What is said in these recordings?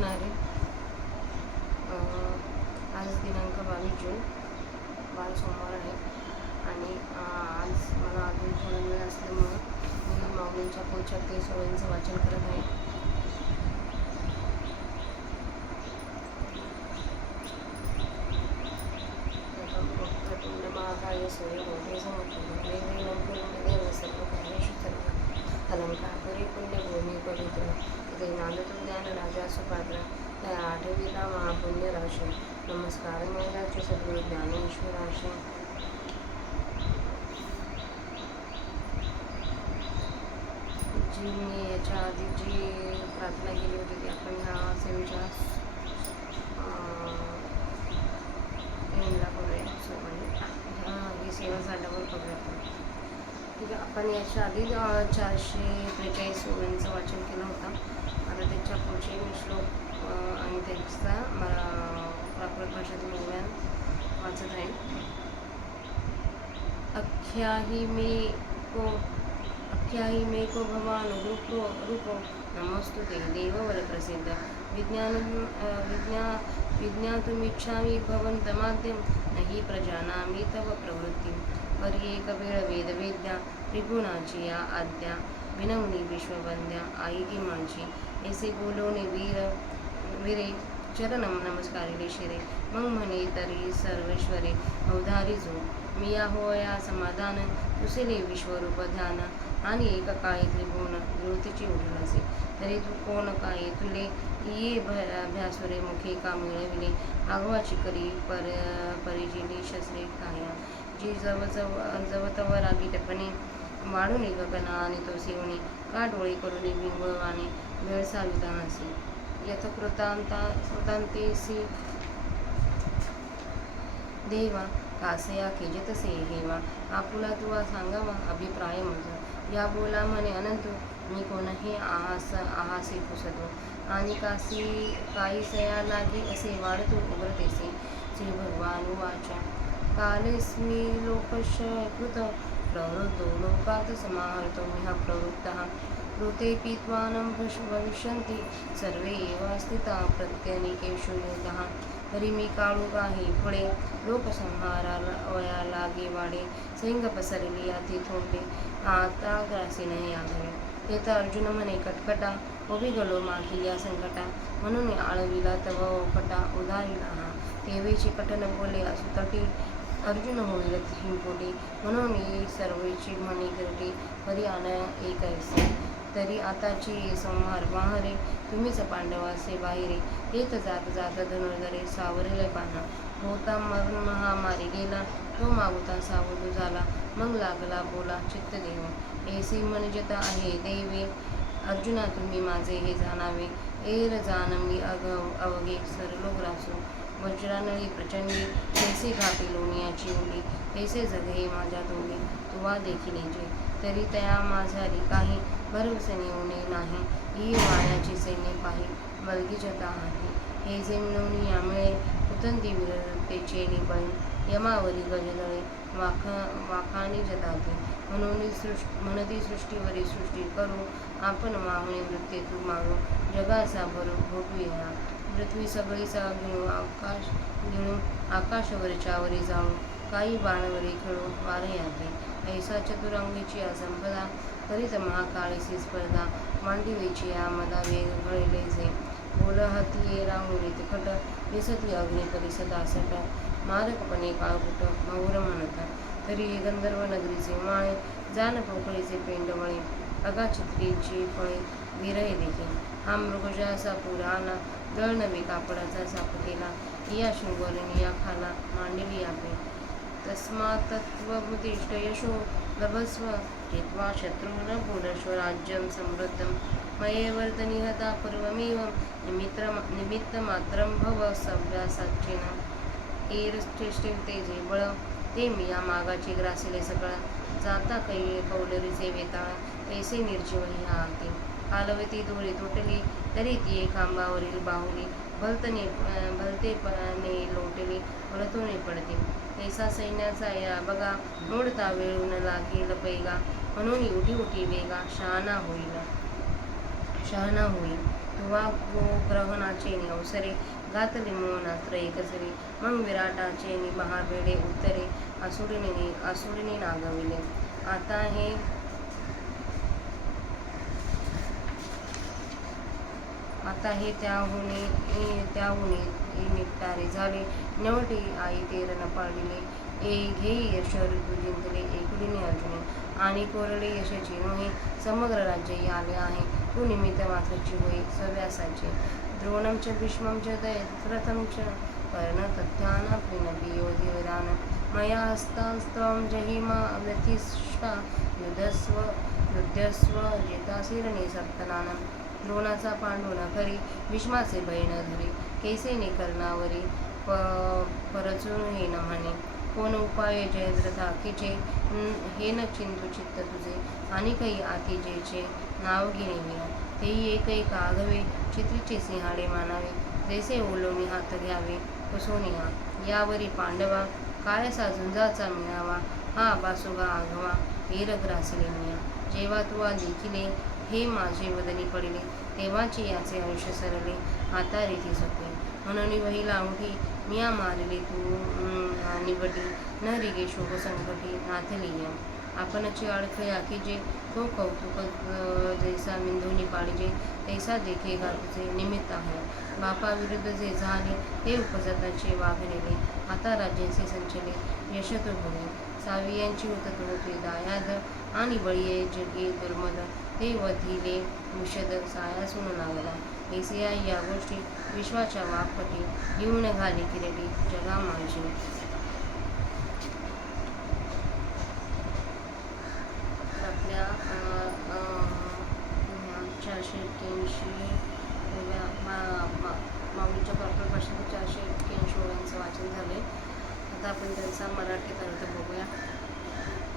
कृष्ण हरी. आज दिनांक 22 जून, वार सोमवार आहे आणि आज मला अजून थोडा वेळ असल्यामुळं मी माऊलींच्या पुढच्या 30 ओळींचं वाचन करत आहे. वक्रतुंड महाकाय सूर्यकोटि समप्रभ निर्विघ्नं कुरु मे देव सर्वकार्येषु सर्वदा. अलंकापुरी पुण्यभूमी पवित्र इथे नांदतो ज्ञानराजा सुपात्र. त्या आठवीला महापुण्य राशी. नमस्कार मेघाचे सद्गुरु ज्ञानेश्वराशी. जी मी याच्या आधी जी प्रार्थना केली होती ती आपण ह्या सेवेच्या एंडला करूया. ही सेवा झाल्यावर करूया आपण. ठीक आहे. आपण याच्या आधी 443 ओळींचं वाचन केलं होतं. आता त्याच्या पुढचे मी श्लोक आणि त्याचा मला प्राकृत भाषेतून ज्ञान वाचत आहे. अख्याही मे को भगवान रूपो नमस्तुते देववर प्रसिद्ध. विज्ञातुमिच्छामि भवन्तमाद्यं नहि प्रजानामि तव प्रवृत्तिं. पर्येक वेळ वेदवेद्या त्रिगुणाची या आद्या. विनवणी विश्ववंद्या आई माझी. ऐसे बोलवणे वीरे चरणम नमस्कारिले शिरे. मग म्हणे तरी सर्वेश्वरे अवधारी जो. मिया होया समाधान तुसिले विश्वरूप ध्यान. आणि एक काळी त्रिभुवन ज्योतीची उठलासे. तरी तू कोण काय तुले ये भ्यासुरे मुखे का मिळविले. आगवाची करी परिजिली शस्त्रे काया. जी जवतव रागीटपणे वाढून गगना आणि तो सेवणे. का डोळे करून बिंबवाने वेळ सावितानासी. यथ कृतांतेसी देवा कासया केजतसे हेवा. आपुला तुवा सांगावा अभिप्राय माझा. या बोला म्हणे अनंत मी कोणही आहासे पुसतो. आणि काही सया लागे असे वाढतो उग्रतेसे. श्री भगवान वाचा कालेस्मी लोकस्य कृत प्रवृत्तो लोकात समाहर्तो मिहा प्रवृत्तः. ऋतेऽपि त्वानं भविष्यन्ति सर्वे एव स्थिता प्रत्यनीकेषु योधाः. तरी मी काळू काही फळे लोकसंहारा लागे वाढे. सैंग पसरली अति थोंडे आता ग्रासी नाही आघावे. ते तर अर्जुन म्हणे कटकटा उभी गलो मागी या संकटा. म्हणून आळविला तव ओकटा उदारीला हा. तेवेची कठन बोले असुतटी अर्जुन होईल हिंपोटी. म्हणून सर्वेची म्हणे गिरटी परी आण एक ऐसे. तरी आताची संहार वाहरे तुम्हीच पांडवासे बाहेरे. येत जात धनुर्धरे सावरेले पाना. होता मरण महामारी गेला तो मागुता सावधू झाला. मग लागला बोला चित्त देव ऐसे मनजत आहे देवे. अर्जुना तुम्ही माझे हे जाणावे. एर जाण मी अवघे सरलो ग्रासो. वज्रानळी प्रचंडी ऐसे घापे लोण्याची उडी. ऐसे जगे माझ्या तोंडी तुवा देखील जे. तरी तया माझारी काही भरवसने उणे नाही. ही वाण्याची सैन्य पाही बलगी जता आहे. हे जे मिळवून यामुळे उतंती वीरतेचे निबळे. यमावरी गजदळे वाखाणी जताते. म्हणती सृष्टीवरी सृष्टी करू आपण वाहुणे मृत्यू तू मागू. जगाचा भोगूया पृथ्वी सगळीचा घेऊन आकाशवरच्यावरी जाऊ. काही बाणवरी खेळू वारयाते. ऐसा चतुरंगीची संपदा करीत महाकाळीसी स्पर्धा. मांडीवेची या मदा वेग गळले जे. बोलहती ये राहुणी तिखट दिसती अग्नी परिसदा सट. मारकपणे काळकुट मौर म्हणता. तरी गंधर्व नगरीचे माळे जान पोकळीचे पेंडमळे. अगाचित्रीची फळे विरहे देखील. हा मृगजासा पुराणा दळनवे कापडाचा सापटेला. या शृंगोरिणी या खाला मांडली आपे. तस्मात्त्वमुत्तिष्ठ यशो लभस्व जित्वा शत्रून् पुनश्च राज्यं समृद्धं. मयेवर्तनिहता पूर्वमेव निमित्तमात्रं भव सव्यासाच्चेन. एरश्रेष्ठे ते जे बळ ते मी या मागाची ग्रासिले सकळ. जाता कौलरीचे वेताळ ऐसे निर्जीव ह्या हाती. कालवती दोरी तुटली तरी ती खांबावरील बाहुली. भलतेपणे लोटली वळतुने पडते. तैसा सैन्याचा या बघा मोडता वेळून लागेल पैगा. म्हणून उठी वेगा शहाणा होईल. शहाणा होई. तुवा ग्रहणाचे अवसरे घातले मोहनास्त्र एकसरी. मग विराटाचे महाबेडे उत्तरे आसुडीने नागविले. आता हे त्याहुनी निपटारे झाले. नवटी आई तेर न पाळिले. घेई यश ऋतू जिंकले एकुडिने अर्जुने. आणि कोरडे यशाचे नोहे समग्र राज्य आले आहे. तू निमित्त मात्राची होई सव्यासाचे. द्रोणं च भीष्मं च प्रथमं च कर्ण तथ्यान प्रीणपि योधिवरान. मया हस्तास्त्वं जहिमा व्यथिष्ठा युध्यस्व जितासीरणे सप्तनानं. द्रोणाचा पांडू न खरी भीष्माचे भय न धरी. कैसे ने कर्णावरी परचून हे न म्हणे. कोण उपाय जयद्रथ आखीचे हे न चिंतू चित्त तुझे. आणि काही आखीजेचे नाव घेणे विना. तेही एक आघवे चित्रीचे सिंहाडे मानावे. जैसे ओलोणी हात घ्यावे कुसोनिया. यावरी पांडवा काय साजून जाचा मिळावा. हा बासुगा आघवा हेर ग्रासिले मिया. जेव्हा तू देखिले हे माझे वदनी पडिले. तेव्हाची याचे आयुष्य सरले आता रीती सकले. म्हणून वही लावठी मिया मारिले तू निवडी. न रिगे शोक संकटी नाथलिय. आपणची अडखळे आखीजे तो कौतुक जैसा मिंधुनी पाडिजे. तैसा देखे का तुझे निमित्त आहे. बापाविरुद्ध जे झाले ते उपजताचे वागलेले. आता राज्यांचे संचले यश तो भोगे. सावियांची उतत होते दायाद. आणि बळीये जगे दुर्मद. ते वधिले विषद सायासून लागला. ऐसिया या गोष्टी विश्वाच्या वाकपटी. येऊन घाली किरडी जगा माझी. आपल्या 481 माऊलीच्या प्रॉपर भाषेत 481 ओळ्यांचं वाचन झाले. आता आपण त्यांचा मराठीत अर्थ बघूया.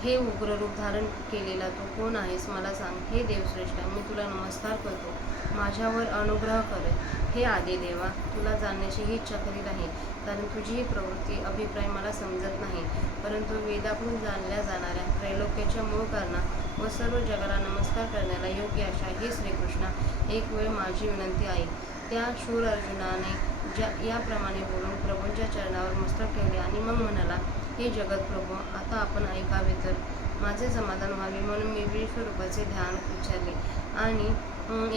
हे उग्र रूप धारण केलेला तू कोण आहेस मला सांग. हे देवश्रेष्ठा मी तुला नमस्कार करतो. माझ्यावर अनुग्रह कर. हे आदी देवा तुला जाणण्याची ही इच्छा करीत आहे. कारण तुझी ही प्रवृत्ती अभिप्राय मला समजत नाही. परंतु वेदाकडून जाणल्या जाणाऱ्या त्रैलोक्याच्या मूळ कारणा व सर्व जगाला नमस्कार करण्याला योग्य अशा हे श्रीकृष्णा एक वेळ माझी विनंती ऐक. त्या शूर अर्जुनाने याप्रमाणे बोलून प्रभूंच्या चरणावर मस्तक ठेवले आणि मग म्हणाला, हे जगत प्रभू आता आपण ऐकावे तर माझे समाधान व्हावे म्हणून मी विश्वरूपाचे ध्यान विचारले. आणि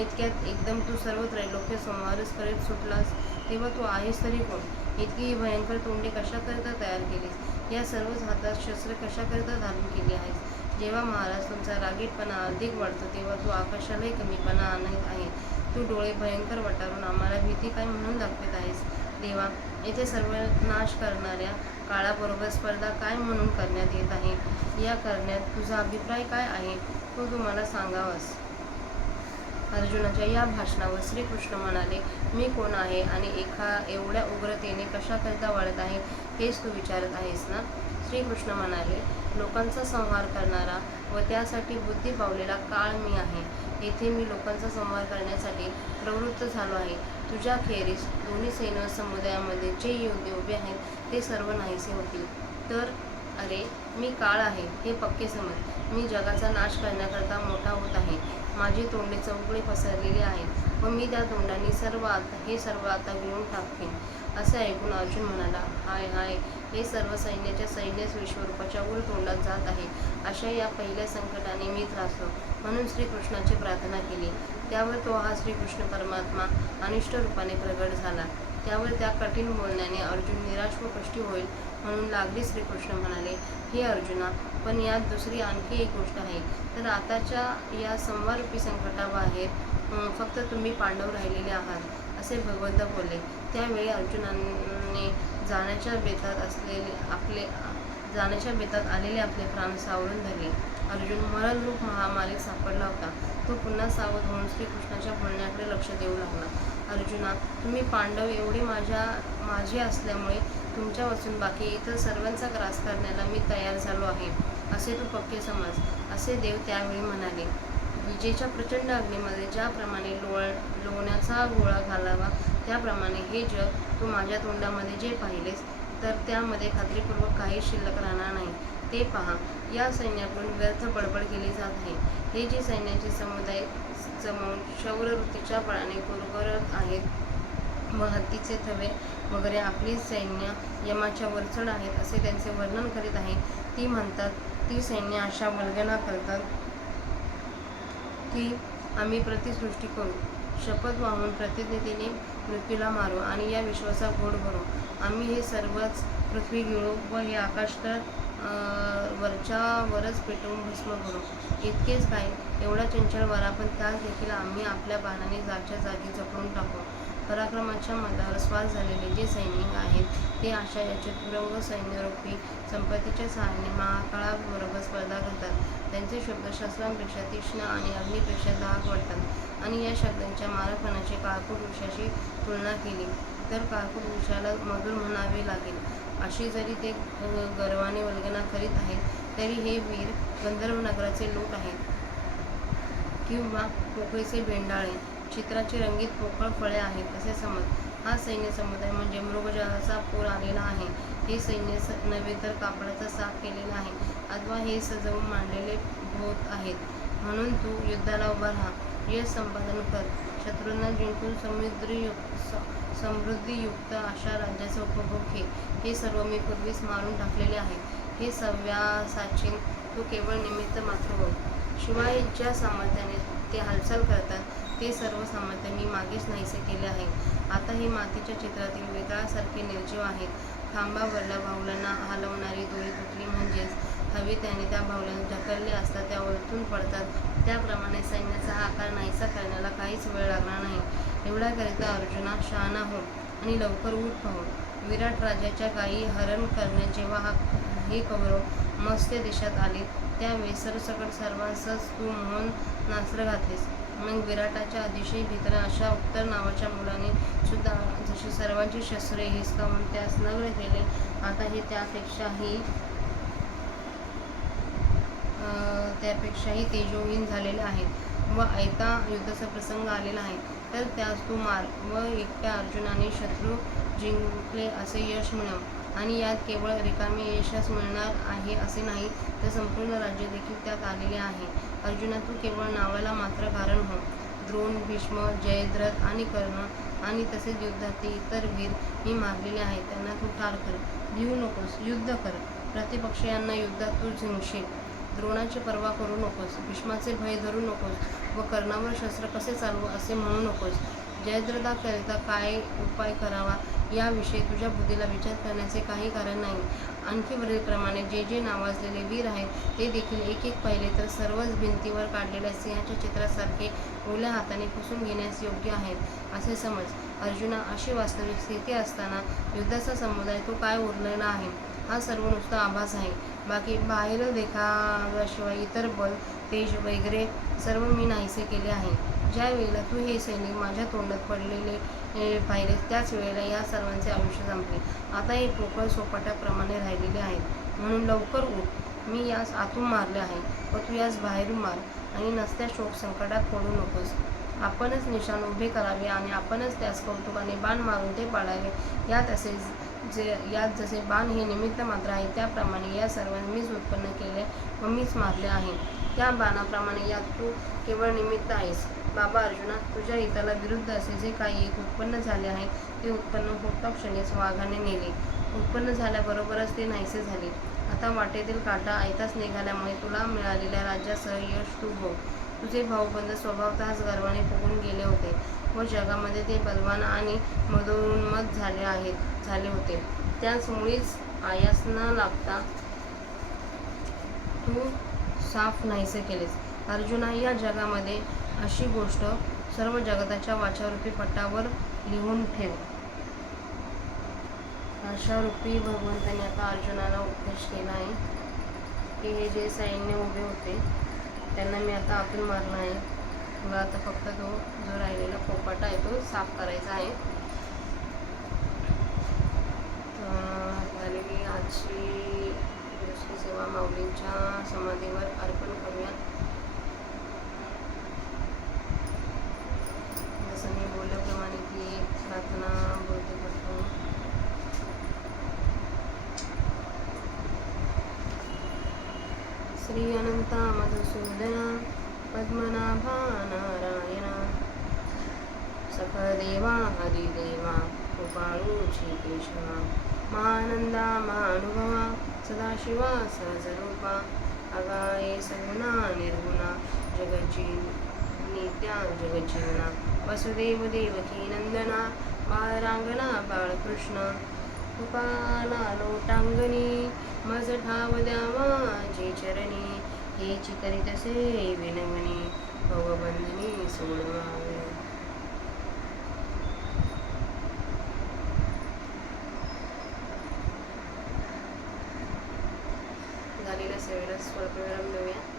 इतक्यात एकदम तू सर्व त्रैलोक्य संहारच करीत सुटलास. तेव्हा तू आहेस तरी कोण. इतकी ही भयंकर तोंडे कशाकरिता तयार केलीस. या सर्वच हातात शस्त्र कशाकरिता धारण केली आहेस. जेव्हा महाराज तुमचा रागीटपणा अधिक वाढतो तेव्हा तू आकाशालाही कमीपणा आणत आहे. तू डोळे भयंकर वटारून आम्हाला भीती काय म्हणून दाखवित आहेस. देवा येथे सर्व नाश करणाऱ्या काळाबरोबर स्पर्धा काय म्हणून करण्यात येत आहे. या करण्यात तुझा अभिप्राय काय आहे तो तू मला सांगावास. अर्जुनाच्या या भाषणावर श्रीकृष्ण म्हणाले, मी कोण आहे आणि एवढ्या उग्रतेने कशाकरिता वाढत आहे हेच तू विचारत आहेस ना. श्रीकृष्ण म्हणाले, लोकांचा संहार करणारा व त्यासाठी बुद्धी पावलेला काळ मी आहे. येथे मी लोकांचा संहार करण्यासाठी प्रवृत्त झालो आहे. तुझ्या खेरीस दोन्ही सैन्य समुदायामध्ये जे योद्धे उभे आहेत ते सर्व नाहीसे होतील. तर अरे मी काळ आहे हे पक्के समज. मी जगाचा नाश करण्याकरता मोठा होत आहे. माझे तोंडे चौकळे पसरलेले आहेत व मी त्या तोंडाने हे सर्व आता गिळून टाकेन. असे ऐकून अर्जुन म्हणाला, हाय हाय हे सर्व सैन्याच्या सैन्यच विश्वरूपाच्या उर तोंडात जात आहे. अशा या पहिल्या संकटाने मी त्रासलो म्हणून श्रीकृष्णाची प्रार्थना केली. त्यावर तो हा श्रीकृष्ण परमात्मा अनिष्ट रूपाने प्रगट झाला. त्यावर त्या कठीण बोलण्याने अर्जुन निराश व कष्टी होईल म्हणून लागली. श्रीकृष्ण म्हणाले, हे अर्जुना पण यात दुसरी आणखी एक गोष्ट आहे. तर आताच्या या संवारूपी संकटाबाहेर फक्त तुम्ही पांडव राहिलेले आहात असे भगवंत बोलले. त्यावेळी अर्जुनाने जाण्याच्या बेतात आलेले आपले प्राण सावरून धरले. अर्जुन मरणरूप महामारीत सापडला होता. तो पुन्हा सावध होऊन श्रीकृष्णाच्या बोलण्याकडे लक्ष देऊ लागला. अर्जुना तुम्ही पांडव एवढे माझे असल्यामुळे तुमच्यापासून बाकी इतर सर्वांचा ग्रास करण्याला मी तयार झालो आहे असे तू पक्के समज. असे देव त्यावेळी म्हणाले. विजेच्या प्रचंड अग्नीमध्ये ज्याप्रमाणे लोण्याचा गोळा घालावा त्याप्रमाणे हे जग तू माझ्या तोंडामध्ये जे पाहिलेस तर त्यामध्ये खात्रीपूर्वक काही शिल्लक राहणार नाही. ते पहा या सैन्याकडून व्यर्थ बडबड केली जात आहे. हे जे सैन्याचे जमवून शौर्यवृत्तीच्या बळाने कुरघळत आहेत व हत्तीचे थवे वगैरे आपली सैन्य यमाच्या वरचढ आहेत असे त्यांचे वर्णन करीत आहे. ती म्हणतात, ती सैन्य अशा वल्गना करतात की आम्ही प्रतिसृष्टी करू, शपथ वाहून प्रतिज्ञेने मृत्यूला मारू आणि या विश्वाचा गोड भरू. आम्ही हे सर्वच पृथ्वी गिळू व हे आकाश तर वरच्या वरच पेटवून भस्म करू. इतकेच काय, एवढा चंचल वारा पण त्यास देखील आम्ही आपल्या बाणाने जागच्या जागी जखडून टाकू. पराक्रमाच्या मदावर स्वार झालेले जे सैनिक आहेत ते अशा या चतुरंग सैन्यरूपी संपत्तीच्या सहाय्याने महाकाळाबरोबर स्पर्धा करतात. त्यांचे शब्द शस्त्रांपेक्षा तीक्ष्ण आणि अग्नीपेक्षा दाहक वाटतात आणि या शब्दांच्या मारपणाची काळकूट वृक्षाशी तुलना केली तर काळकूट वृक्षाला मधुर म्हणावे लागेल. अशी जरी ते गर्वाने वल्गना करीत आहेत तरी हे वीर गंधर्व नगराचे लोक आहेत किंवा पोकळीचे बेंडाळे, चित्राची रंगीत पोकळ फळे आहेत असे समज. हा सैन्य समुदाय म्हणजे मृगजळाचा पूर आलेला आहे. हे सैन्य नव्हे तर कापडाचा साफ केलेला आहे अथवा हे सजवून मांडलेले भूत आहेत. म्हणून तू युद्धाला उभा राहा, यश संपादन कर, शत्रूंना जिंकून समृद्धीयुक्त अशा राज्याचा उपभोग घे. हे सर्व मी पूर्वीच मारून टाकलेले आहे. हे सव्यासाची तू केवळ निमित्त मात्र होय. शिवाय ज्या सामर्थ्याने ते हालचाल करतात ते सर्व सामर्थ्य मी मागेच नाहीसे केले आहे. आता हे मातीच्या चित्रातील वेताळासारखे निर्जीव आहेत. खांबावरल्या बाहुल्यांना हलवणारी दोरी तुटली म्हणजेच हवे त्याने त्या बाहुल्यांना ढकलले असता त्या ओलथून पडतात. त्याप्रमाणे सैन्याचा आकार नाहीसा करण्याला काहीच वेळ लागणार नाही. एवढ्याकरिता अर्जुना शहाणा हो आणि लवकर उठ पाहू. विराट राजाच्या गायी हरण करण्यात जेव्हा हे कौरव मत्स्य देशात आले त्यावेळी सरसकट सर्वांसच तू मोहन नास्त्र घातलेस. मग विराटाच्या अतिशय भीतर अशा उत्तर नावाच्या मुलाने सुद्धा जशी सर्वांची शस्त्रे हिसकावून त्यास नग्न केले, आता हे त्यापेक्षाही तेजोहीन झालेले आहेत व ऐता युद्धाचा प्रसंग आलेला आहे तर त्यास तू मार व एकट्या अर्जुनाने शत्रू जिंकले असे यश मिळव. आणि यात केवळ रिकामे यशच मिळणार आहे असे नाही तर संपूर्ण राज्य देखील त्यात आलेले आहे. अर्जुना, तू केवळ नावाला मात्र कारण हो. द्रोण, भीष्म, जयद्रथ आणि कर्ण आणि तसेच युद्धातील इतर वीर मी मारलेले आहेत. त्यांना तू ठार कर. भिवू नकोस, युद्ध कर. प्रतिपक्षीयांना युद्धात तू जिंकशील. द्रोणाची पर्वा करू नकोस, भीष्माचे भय धरू नकोस व कर्णावर शस्त्र कसे चालवू असे म्हणू नकोस. जयद्रथाकरिता काय उपाय करावा याविषयी तुझ्या बुद्धीला विचार करण्याचे काही कारण नाही. आणखी वरीलप्रमाणे जे जे नावाजलेले वीर आहेत ते देखील एक एक पाहिले तर सर्वच भिंतीवर काढलेल्या सिंहाच्या चित्रासारखे ओल्या हाताने पुसून घेण्यास योग्य आहेत असे समज. अर्जुना, अशी वास्तविक स्थिती असताना युद्धाचा समुदाय तो काय उरलेला आहे? हा सर्व नुसता आभास आहे. बाकी बाहेर देखाव्याशिवाय इतर बल, तेज वगैरे सर्व मी नाहीसे केले आहे. ज्या वेळेला तू हे सैनिक माझ्या तोंडात पडलेले पाहिले त्याच वेळेला या सर्वांचे आयुष्य संपले. आता हे पोकळ सोपाट्याप्रमाणे राहिलेले आहेत. म्हणून लवकर उठ. मी यास आतून मारले आहे व तू यास बाहेरून मार आणि नसत्या शोक संकटात पडू नकोस. आपणच निशाण उभे करावे आणि आपणच त्यास कौतुकाने बाण मारून ते पाडावे. यात जसे बाण हे निमित्त मात्र आहे त्याप्रमाणे या सर्वांनी मीच उत्पन्न केले व मीच मारले आहे. त्या बाणाप्रमाणे यात तू केवळ निमित्त आहेस. बाबा अर्जुना, तुझ्या हिताला विरुद्ध असे जे काही एक उत्पन्न झाले आहे ते उत्पन्न होता क्षणीच वाघाने नेले. उत्पन्न झाल्याबरोबरच ते नाहीसे झाले. आता वाटेतील काटा आयताच निघाल्यामुळे तुला मिळालेल्या राज्यासह यश तू भोग. तुझे भाऊबंद स्वभावतःच गर्वाने फुगून गेले होते व जगामध्ये ते बलवान आणि मदोन्मत्त झाले होते. त्याच मुळीच आयास न लागता तू साफ नाहीसे केलेस. अर्जुना, या जगामध्ये अशी गोष्ट सर्व जगताच्या वाचारूपी पटावर लिहून ठेव. आशारूपी भगवंताने आता अर्जुनाला उपदेश केला आहे की हे जे सैन्य उभे होते त्यांना मी आता आतून मारणार आहे. तुला आता फक्त तो जो राहिलेला पोपाटा आहे तो साफ करायचा आहे. झालेली आजची दुसरी सेवा माऊलींच्या समाधीवर अर्पण करूया. जसं मी बोलल्याप्रमाणे ती प्रार्थना बोलते करतो. श्री अनंता मधुसूदना पद्मनाभा नारायण देवा अधिदेवा कृपाळूची केशवा महानंदा महानुभवा सदाशिवा सहजरूपा अगाये सगुणा निर्गुणा जगज्जी नित्या जगज्जीवना वसुदेव देवकी नंदना बाळरांगणा बाळकृष्ण कृपाला लोटांगणी मज ठाव द्यावा जे चरणी हेची करीतसे विनवणी भवबंधनी सोडवावे. झालेल्या सेवेला स्वल्पविराम देऊया.